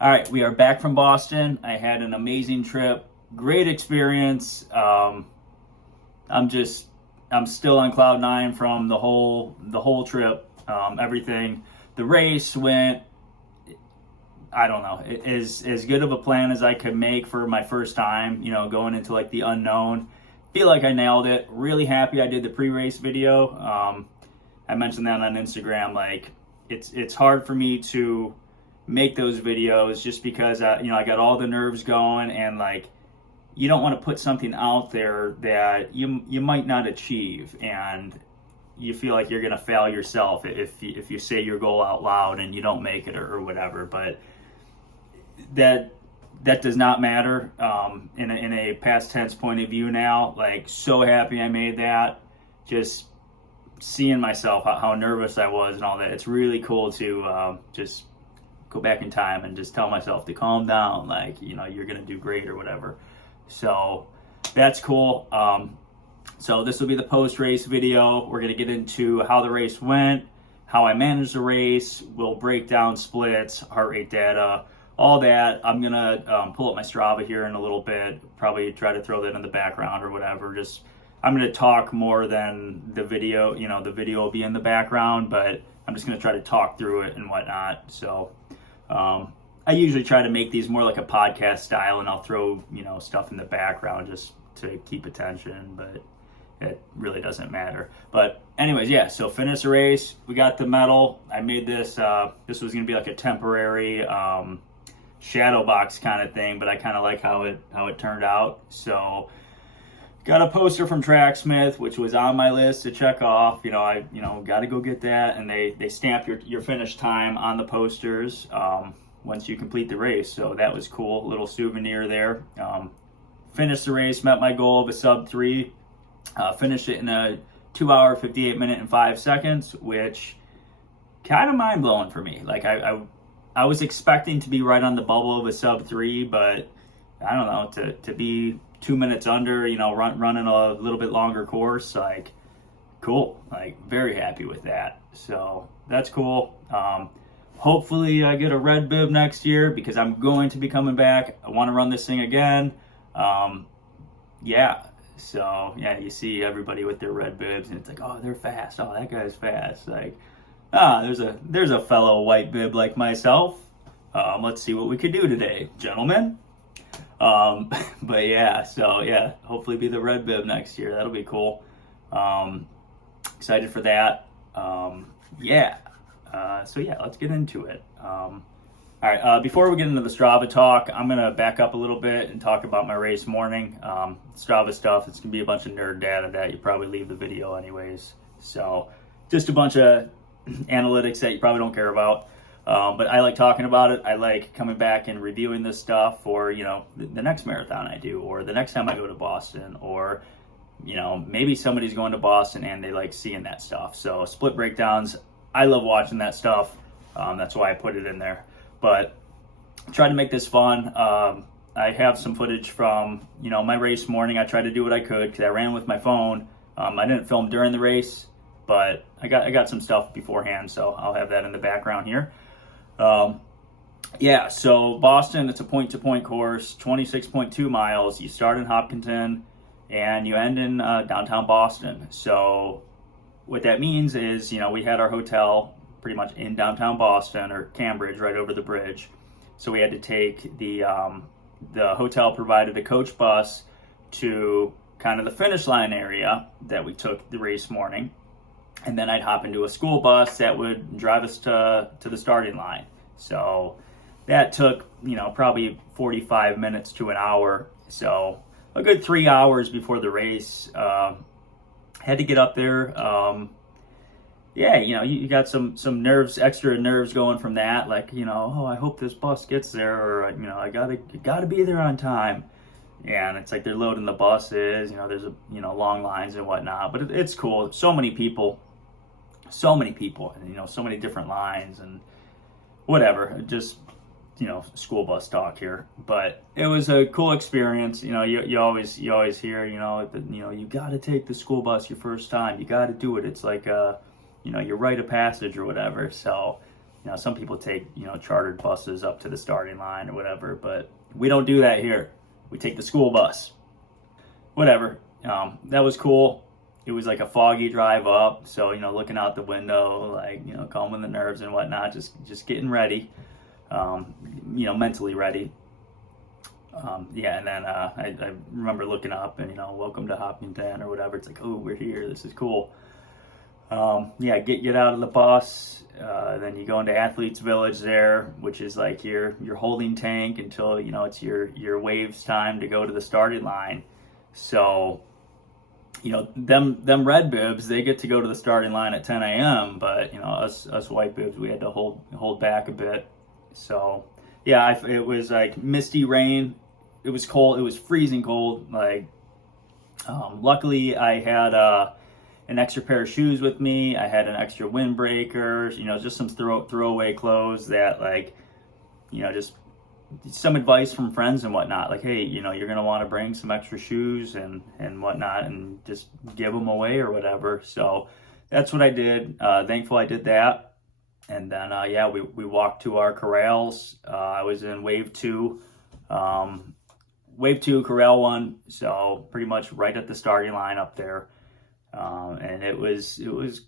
All right, we are back from Boston. I had an amazing trip, great experience. I'm just, I'm still on cloud nine from the whole trip. Everything, the race went, I don't know, as good of a plan as I could make for my first time. Going into like the unknown. Feel like I nailed it. Really happy I did the pre-race video. I mentioned that on Instagram. Like, it's hard for me to make those videos just because I got all the nerves going, and like, you don't want to put something out there that you might not achieve, and you feel like you're gonna fail yourself if you say your goal out loud and you don't make it, or whatever. But that does not matter. In a past tense point of view now, like, so happy I made that. Just seeing myself, how nervous I was and all that. It's really cool to just go back in time and just tell myself to calm down, like, you're gonna do great or whatever. So that's cool. So this will be the post-race video. We're gonna get into how the race went, how I managed the race. We'll break down splits, heart rate data, all that. I'm gonna pull up my Strava here in a little bit, probably try to throw that in the background or whatever. Just, I'm gonna talk more than the video. The video will be in the background, but I'm just gonna try to talk through it and whatnot. So I usually try to make these more like a podcast style, and I'll throw stuff in the background just to keep attention, but it really doesn't matter. But anyways, yeah, so finish the race. We got the medal. I made this. This was gonna be like a temporary shadow box kind of thing, but I kind of like how it turned out. So got a poster from Tracksmith, which was on my list to check off. I got to go get that, and they stamp your finish time on the posters once you complete the race. So that was cool, little souvenir there. Finished the race, met my goal of a sub 3. Finished it in a 2 hour, 58 minute and 5 seconds, which kind of mind blowing for me. Like, I was expecting to be right on the bubble of a sub 3, but I don't know, to be 2 minutes under, running a little bit longer course, like, cool. Like, very happy with that. So that's cool. Hopefully I get a red bib next year, because I'm going to be coming back. I want to run this thing again. Yeah. So yeah, you see everybody with their red bibs, and it's like, oh, they're fast. Oh, that guy's fast. Like, there's a fellow white bib like myself. Let's see what we could do today, gentlemen. But yeah, so yeah, hopefully be the red bib next year. That'll be cool. Excited for that. Yeah. So yeah, let's get into it. All right, before we get into the Strava talk, I'm going to back up a little bit and talk about my race morning. Strava stuff, it's going to be a bunch of nerd data that you probably leave the video anyways. So just a bunch of analytics that you probably don't care about. But I like talking about it. I like coming back and reviewing this stuff for, the next marathon I do, or the next time I go to Boston, or, maybe somebody's going to Boston and they like seeing that stuff. So split breakdowns, I love watching that stuff. That's why I put it in there. But try to make this fun. I have some footage from, my race morning. I tried to do what I could because I ran with my phone. I didn't film during the race, but I got some stuff beforehand, so I'll have that in the background here. Yeah, so Boston, it's a point-to-point course, 26.2 miles. You start in Hopkinton and you end in downtown Boston. So what that means is, we had our hotel pretty much in downtown Boston, or Cambridge, right over the bridge. So we had to take the hotel provided a coach bus to kind of the finish line area that we took the race morning. And then I'd hop into a school bus that would drive us to the starting line. So that took, probably 45 minutes to an hour. So a good 3 hours before the race. Had to get up there. Yeah, you got some extra nerves going from that. Like, oh, I hope this bus gets there, or, I gotta be there on time. And it's like they're loading the buses, there's long lines and whatnot, but it's cool. So many people, and, so many different lines and whatever, just, school bus talk here. But it was a cool experience. You always hear, you got to take the school bus your first time. You got to do it. It's like, your rite of passage or whatever. So, Now, some people take, chartered buses up to the starting line or whatever, but we don't do that here. We take the school bus. Whatever. That was cool. It was like a foggy drive up, so looking out the window, like calming the nerves and whatnot, just getting ready, mentally ready. And then I remember looking up and welcome to Hopkinton or whatever. It's like, oh, we're here. This is cool. Get out of the bus. Then you go into Athletes Village there, which is like your holding tank until it's your waves time to go to the starting line. So them red bibs, they get to go to the starting line at 10 a.m. But us white bibs, we had to hold back a bit. So it was like misty rain. It was cold. It was freezing cold. Like, luckily I had an extra pair of shoes with me. I had an extra windbreaker. Just some throwaway clothes that, like, just some advice from friends and whatnot. Like, hey, you're gonna want to bring some extra shoes and whatnot, and just give them away or whatever. So that's what I did. Thankful I did that. And then we walked to our corrals. I was in wave 2. Wave 2, corral 1, so pretty much right at the starting line up there, and it was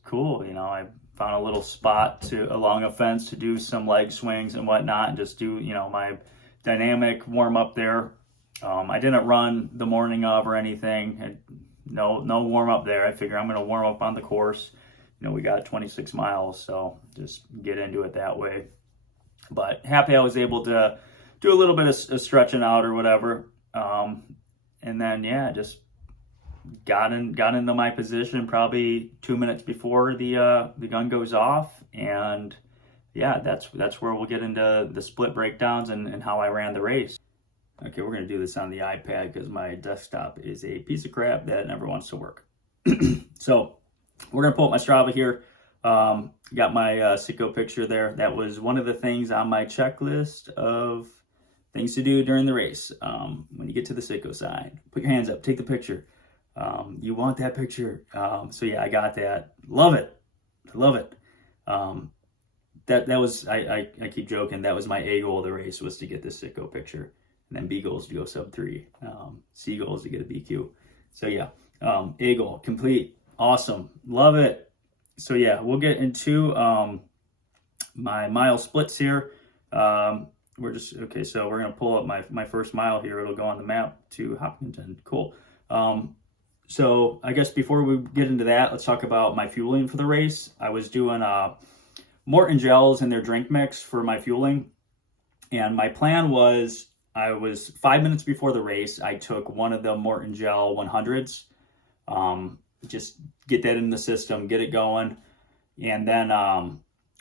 cool. I found a little spot along a fence to do some leg swings and whatnot, and just do my dynamic warm up there. I didn't run the morning of or anything. No warm up there. I figure I'm going to warm up on the course. We got 26 miles, so just get into it that way. But happy I was able to do a little bit of stretching out or whatever. And then just got into my position probably 2 minutes before the gun goes off, and that's where we'll get into the split breakdowns and how I ran the race. Okay, we're gonna do this on the iPad because my desktop is a piece of crap that never wants to work. So we're gonna pull up my Strava here. Got my Citgo picture there. That was one of the things on my checklist of things to do during the race. When you get to the Citgo side, put your hands up, take the picture. You want that picture. I got that. Love it. That was, I keep joking, that was my A goal of the race, was to get this Citgo picture. And then B goals to go sub 3. C goals to get a BQ. So A goal complete. Awesome. Love it. So we'll get into my mile splits here. We're going to pull up my first mile here. It'll go on the map to Hopkinton. Cool. So I guess before we get into that, let's talk about my fueling for the race. I was doing Morton gels and their drink mix for my fueling. And my plan was, I was 5 minutes before the race, I took one of the Morton Gel 100s. Just get that in the system, get it going. And then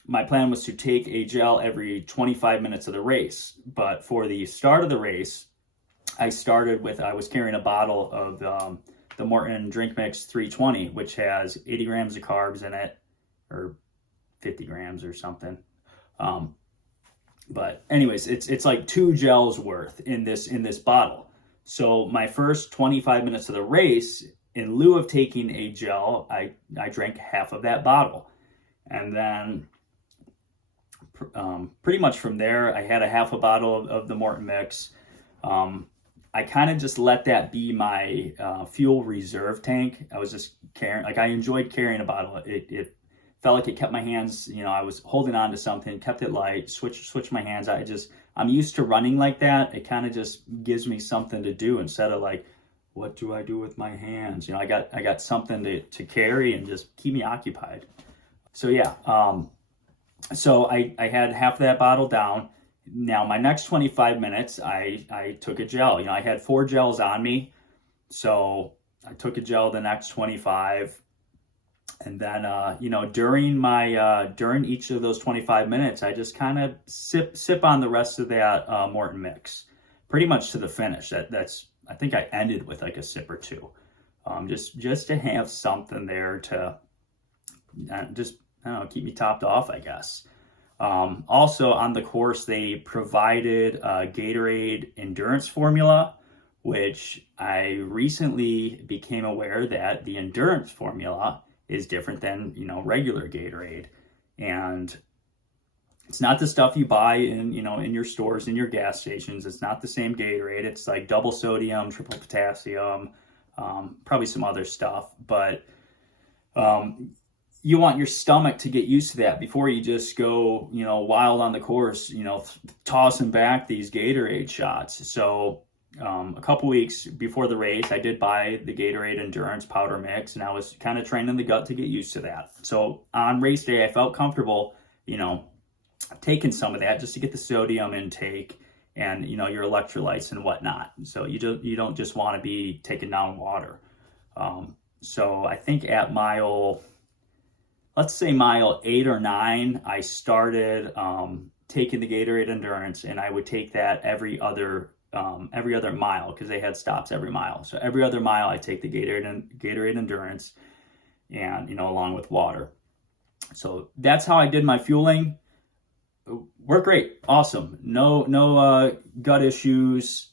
my plan was to take a gel every 25 minutes of the race. But for the start of the race, I was carrying a bottle of the Morton Drink Mix 320, which has 80 grams of carbs in it, or 50 grams or something. But anyways, it's like 2 gels worth in this bottle. So my first 25 minutes of the race, in lieu of taking a gel, I drank half of that bottle. And then pretty much from there, I had a half a bottle of the Morton Mix. I kind of just let that be my fuel reserve tank. I was just carrying, like, I enjoyed carrying a bottle. It felt like it kept my hands, I was holding on to something, kept it light, switch my hands. I'm used to running like that. It kind of just gives me something to do instead of like, what do I do with my hands? I got something to carry and just keep me occupied. So so I had half of that bottle down. Now my next 25 minutes, I took a gel. I had 4 gels on me, so I took a gel the next 25. And then, during each of those 25 minutes, I just kind of sip on the rest of that Morton Mix, pretty much to the finish. I think I ended with like a sip or 2, just to have something there to just, I don't know, keep me topped off, I guess. Also on the course, they provided a Gatorade endurance formula, which I recently became aware that the endurance formula is different than, regular Gatorade. And It's not the stuff you buy in, in your stores, in your gas stations. It's not the same Gatorade. It's like double sodium, triple potassium, probably some other stuff. But you want your stomach to get used to that before you just go, wild on the course, tossing back these Gatorade shots. So a couple weeks before the race, I did buy the Gatorade Endurance powder mix, and I was kind of training the gut to get used to that. So on race day, I felt comfortable, taking some of that just to get the sodium intake and your electrolytes and whatnot. So you don't just want to be taking down water. So I think at let's say mile 8 or 9, I started taking the Gatorade Endurance, and I would take that every other mile, because they had stops every mile. So every other mile I take the Gatorade Endurance, and along with water. So that's how I did my fueling. Worked great, awesome. No gut issues,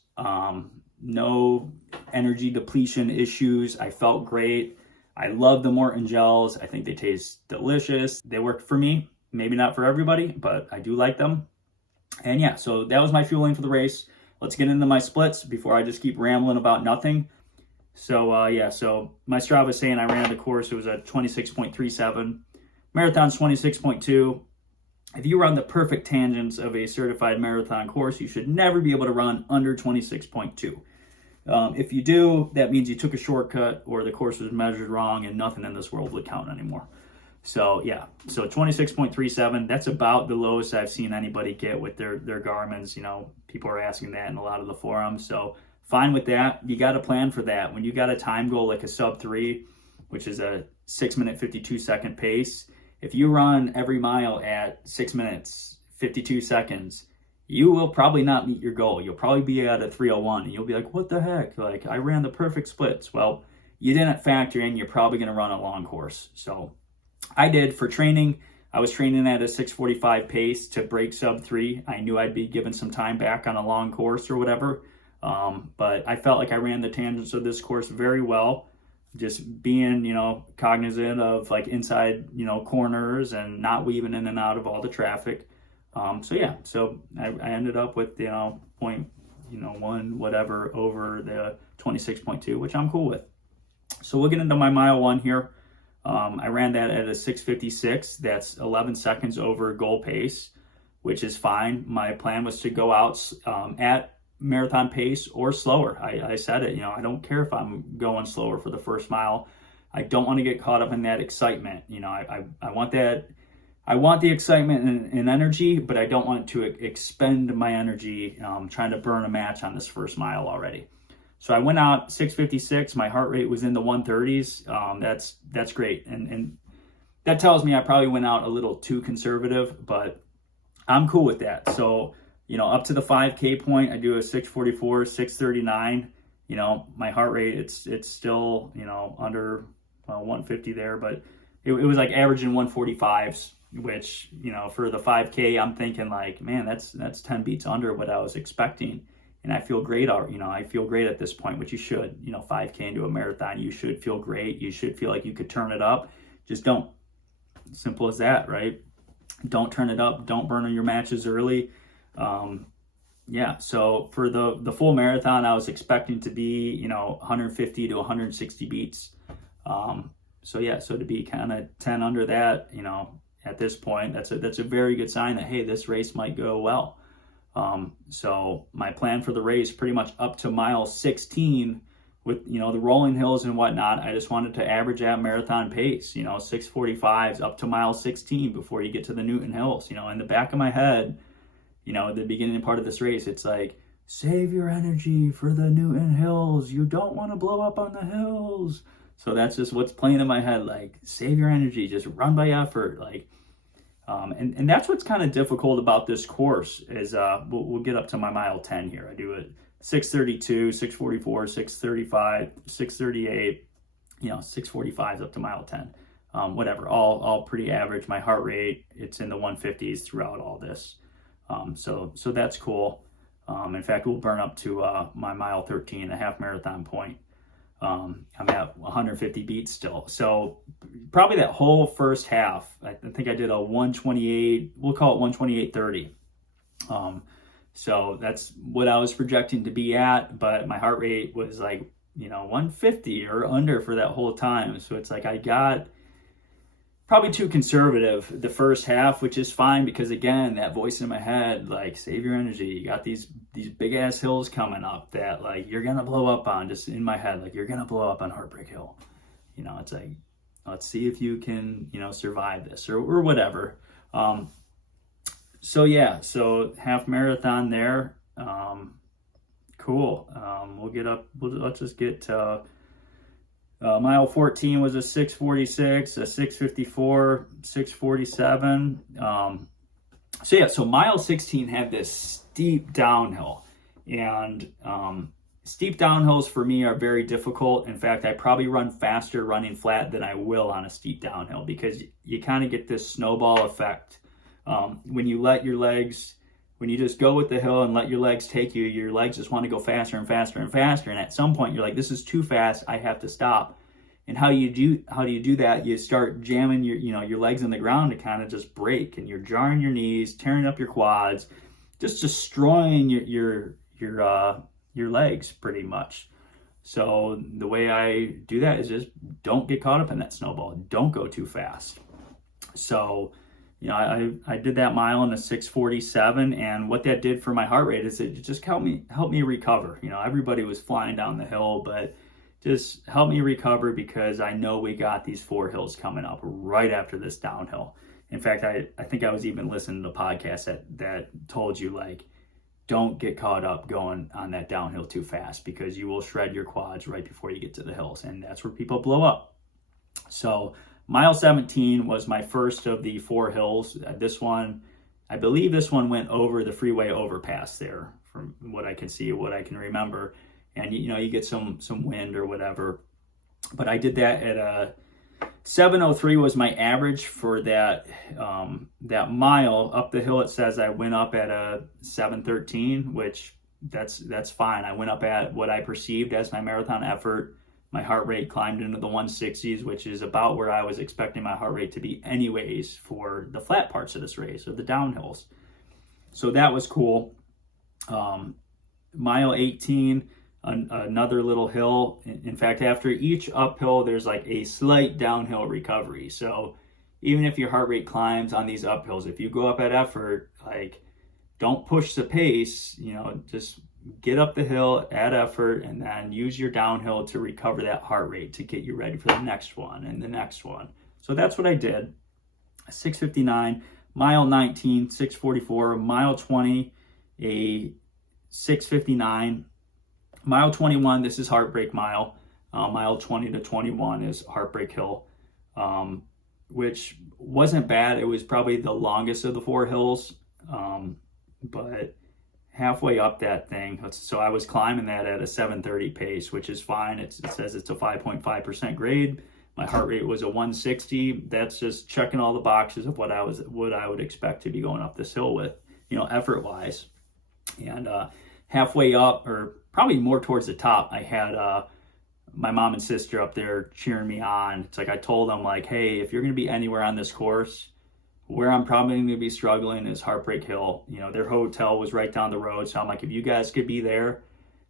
no energy depletion issues. I felt great. I love the Morton gels. I think they taste delicious. They worked for me. Maybe not for everybody, but I do like them. And yeah, so that was my fueling for the race. Let's get into my splits before I just keep rambling about nothing. So yeah, so my Strava is saying I ran the course. It was a 26.37. Marathon's 26.2. If you run the perfect tangents of a certified marathon course, you should never be able to run under 26.2. If you do, that means you took a shortcut or the course was measured wrong, and nothing in this world would count anymore. So yeah, so 26.37, that's about the lowest I've seen anybody get with their Garmin's. People are asking that in a lot of the forums. So fine with that. You got to plan for that. When you got a time goal like a sub 3, which is a 6-minute 52-second pace, if you run every mile at 6 minutes 52 seconds, you will probably not meet your goal. You'll probably be at a 3:01, and you'll be like, what the heck? Like, I ran the perfect splits. Well, you didn't factor in you're probably going to run a long course. So I did. For training, I was training at a 6:45 pace to break sub 3. I knew I'd be given some time back on a long course or whatever. But I felt like I ran the tangents of this course very well. Just being, cognizant of like inside, corners and not weaving in and out of all the traffic. So yeah, so I ended up with, point, 1 whatever over the 26.2, which I'm cool with. So we'll get into my mile 1 here. I ran that at a 6:56. That's 11 seconds over goal pace, which is fine. My plan was to go out at marathon pace or slower. I said it, I don't care if I'm going slower for the first mile. I don't want to get caught up in that excitement. I want that. I want the excitement and energy, but I don't want to expend my energy trying to burn a match on this first mile already. So I went out 6:56. My heart rate was in the 130s. That's great. And that tells me I probably went out a little too conservative, but I'm cool with that. So, up to the 5K point, I do a 6:44, 6:39. My heart rate, it's still, under 150 there, but it was like averaging 145s, which, for the 5K, I'm thinking like, man, that's 10 beats under what I was expecting. And I feel great. I feel great at this point, which you should. 5K into a marathon, you should feel great. You should feel like you could turn it up. Just don't. Simple as that, right? Don't turn it up. Don't burn your matches early. Yeah. So for the full marathon, I was expecting to be 150 to 160 beats. So yeah. So to be kind of 10 under that, at this point, that's a very good sign that, hey, this race might go well. So my plan for the race, pretty much up to mile 16, with the rolling hills and whatnot, I just wanted to average at marathon pace, 6:45s up to mile 16 before you get to the Newton Hills. In the back of my head, the beginning part of this race, it's like, save your energy for the Newton Hills. You don't want to blow up on the hills. So that's just what's playing in my head, like, save your energy, just run by effort, like. And that's what's kind of difficult about this course is we'll get up to my mile 10 here. I do it 6:32, 6:44, 6:35, 6:38, 6:45 up to mile 10. Whatever, all pretty average. My heart rate, it's in the 150s throughout all this. So that's cool. In fact, we'll burn up to my mile 13, a half marathon point. I'm at 150 beats still. So probably that whole first half, I think I did a 128, we'll call it 128.30. So that's what I was projecting to be at, but my heart rate was like, 150 or under for that whole time. So it's like I got probably too conservative the first half, which is fine because again, that voice in my head, like, save your energy. You got these big ass hills coming up that like you're gonna blow up on. Just in my head, like, you're gonna blow up on Heartbreak Hill. It's like, let's see if you can, survive this or whatever. So yeah, so half marathon there. Cool. We'll get up. Let's just get to. Mile 14 was a 6:46, a 6:54, 6:47. So mile 16 had this steep downhill, and steep downhills for me are very difficult. In fact, I probably run faster running flat than I will on a steep downhill because you kind of get this snowball effect. When you just go with the hill and let your legs take you, your legs just want to go faster and faster and faster. And at some point you're like, this is too fast, I have to stop. And how do you do that? You start jamming your legs in the ground to kind of just break, and you're jarring your knees, tearing up your quads, just destroying your legs pretty much. So the way I do that is just don't get caught up in that snowball. Don't go too fast. So I did that mile in a 6:47, and what that did for my heart rate is it just helped me recover. Everybody was flying down the hill, but just helped me recover because I know we got these 4 hills coming up right after this downhill. In fact, I think I was even listening to a podcast that told you, like, don't get caught up going on that downhill too fast because you will shred your quads right before you get to the hills, and that's where people blow up. So mile 17 was my first of the 4 hills. I believe this one went over the freeway overpass there, from what I can see, what I can remember. And you get some wind or whatever. But I did that at a 7:03 was my average for that mile up the hill. It says I went up at a 7:13, which that's fine. I went up at what I perceived as my marathon effort. My heart rate climbed into the 160s, which is about where I was expecting my heart rate to be anyways for the flat parts of this race, or the downhills. So that was cool. Mile 18, another little hill. In fact, after each uphill, there's like a slight downhill recovery. So even if your heart rate climbs on these uphills, if you go up at effort, like, don't push the pace, just get up the hill at effort and then use your downhill to recover that heart rate to get you ready for the next one and the next one. So that's what I did. 6:59, mile 19, 6:44, mile 20, a 6:59, mile 21, this is Heartbreak Mile. Mile 20 to 21 is Heartbreak Hill, which wasn't bad. It was probably the longest of the 4 hills, but halfway up that thing, so I was climbing that at a 7:30 pace, which is fine. It says it's a 5.5% grade. My heart rate was a 160. That's just checking all the boxes of what I would expect to be going up this hill with, effort wise. And halfway up, or probably more towards the top, I had my mom and sister up there cheering me on. It's like I told them, like, hey, if you're going to be anywhere on this course, where I'm probably going to be struggling is Heartbreak Hill. Their hotel was right down the road. So I'm like, if you guys could be there,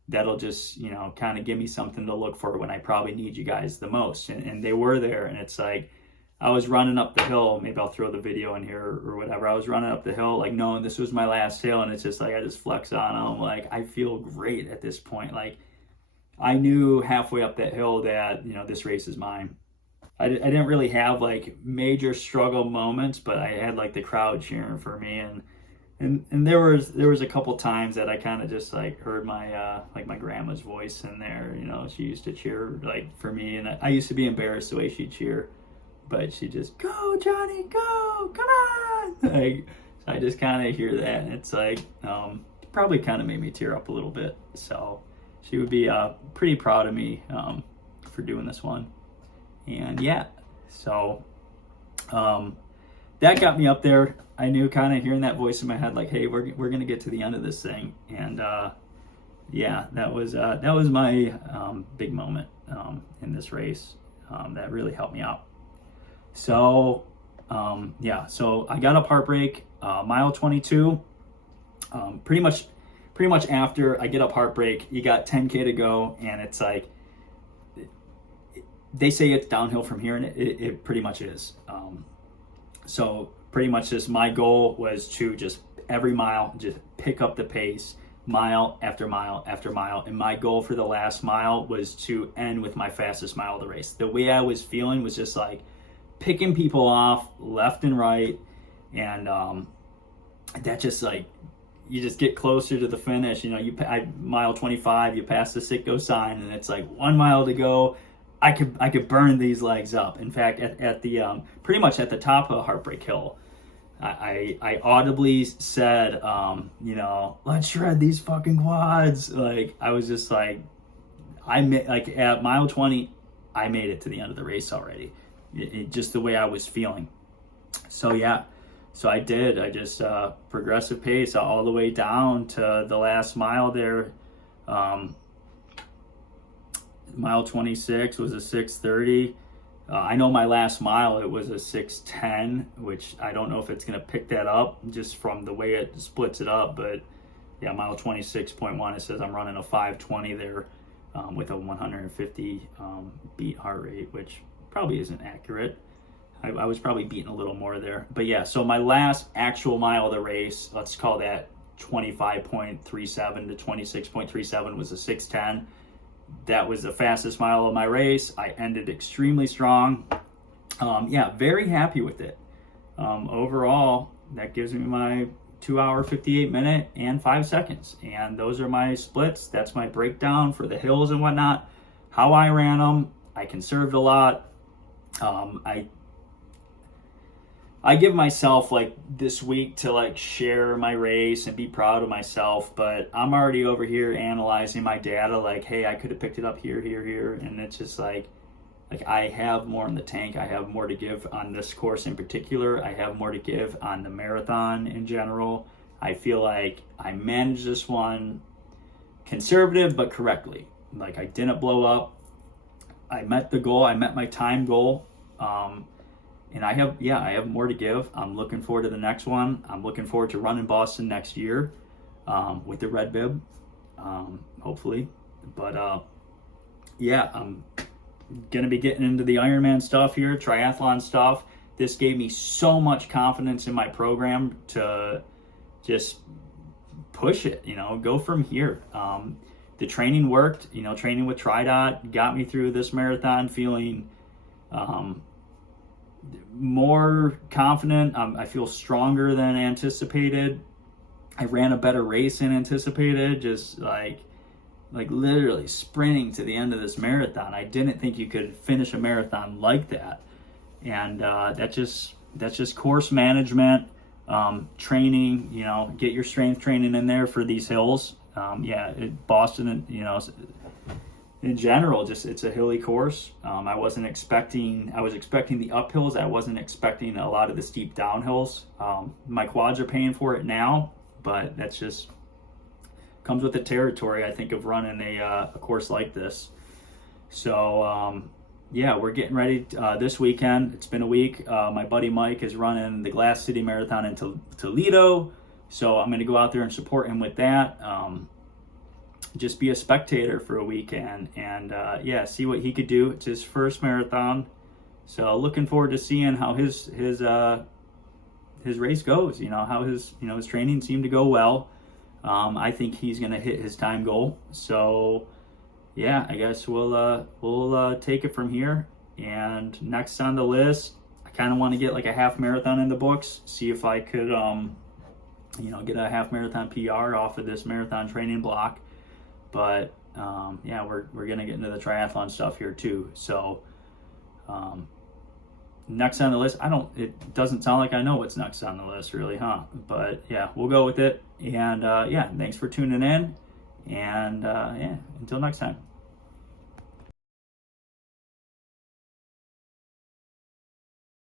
that'll just, kind of give me something to look for when I probably need you guys the most. And they were there. And it's like, I was running up the hill. Maybe I'll throw the video in here or whatever. I was running up the hill, like, knowing this was my last hill. And it's just like, I just flex on them. Like, I feel great at this point. Like, I knew halfway up that hill that, this race is mine. I didn't really have like major struggle moments, but I had like the crowd cheering for me, and there was a couple times that I kind of just like heard my like my grandma's voice in there. She used to cheer like for me, and I used to be embarrassed the way she'd cheer, but she just, go Johnny, go, come on. Like, so I just kind of hear that, and it's like probably kind of made me tear up a little bit. So she would be pretty proud of me for doing this one. And yeah, so that got me up there. I knew, kind of hearing that voice in my head, like, hey, we're gonna get to the end of this thing. And yeah, that was my big moment in this race. That really helped me out. So yeah, so I got up Heartbreak, mile 22. Pretty much after I get up Heartbreak, you got 10K to go, and it's like they say it's downhill from here, and it pretty much is. So pretty much just my goal was to just every mile just pick up the pace, mile after mile after mile, and my goal for the last mile was to end with my fastest mile of the race. The way I was feeling was just like picking people off left and right, and that just like you just get closer to the finish. You know, mile 25, you pass the Sitco sign, and it's like 1 mile to go. I could burn these legs up. In fact, at the pretty much at the top of Heartbreak Hill, I audibly said, you know, let's shred these fucking quads. Like I was just like, like at mile 20, I made it to the end of the race already. Just the way I was feeling. So yeah, so I did. I just progressive pace all the way down to the last mile there. Mile 26 was a 6:30. I know my last mile, it was a 6:10, which I don't know if it's going to pick that up just from the way it splits it up. But yeah, mile 26.1, it says I'm running a 5:20 there with a 150 beat heart rate, which probably isn't accurate. I was probably beating a little more there. But yeah, so my last actual mile of the race, let's call that 25.37 to 26.37, was a 6:10. That was the fastest mile of my race. I ended extremely strong. Yeah, very happy with it. Overall, that gives me my 2 hour, 58 minute and 5 seconds. And those are my splits. That's my breakdown for the hills and whatnot. How I ran them. I conserved a lot. I give myself like this week to like share my race and be proud of myself, but I'm already over here analyzing my data like, hey, I could have picked it up here, and it's just like I have more in the tank. I have more to give on this course in particular. I have more to give on the marathon in general. I feel like I managed this one conservative but correctly. Like I didn't blow up. I met the goal. I met my time goal. And I have more to give. I'm looking forward to the next one. I'm looking forward to running Boston next year with the red bib, hopefully. But yeah, I'm going to be getting into the Ironman stuff here, triathlon stuff. This gave me so much confidence in my program to just push it, you know, go from here. The training worked, you know, training with TriDot got me through this marathon feeling more confident. I feel stronger than anticipated. I ran a better race than anticipated, just like literally sprinting to the end of this marathon. I didn't think you could finish a marathon like that. And that's just course management, training, you know, get your strength training in there for these hills. Boston, you know, in general, just it's a hilly course. I was expecting the uphills. I wasn't expecting a lot of the steep downhills. My quads are paying for it now, but that's just comes with the territory, I think, of running a course like this. So yeah, we're getting ready this weekend. It's been a week. My buddy Mike is running the Glass City Marathon in Toledo, so I'm going to go out there and support him with that. Just be a spectator for a weekend and yeah, see what he could do. It's his first marathon, so looking forward to seeing how his race goes. You know, how his training seemed to go well. I think he's gonna hit his time goal. So yeah, I guess we'll take it from here. And next on the list, I kind of want to get like a half marathon in the books. See if I could get a half marathon PR off of this marathon training block. But yeah, we're gonna get into the triathlon stuff here too. So next on the list, it doesn't sound like I know what's next on the list really, huh? But yeah, we'll go with it. And yeah, thanks for tuning in. And yeah, until next time.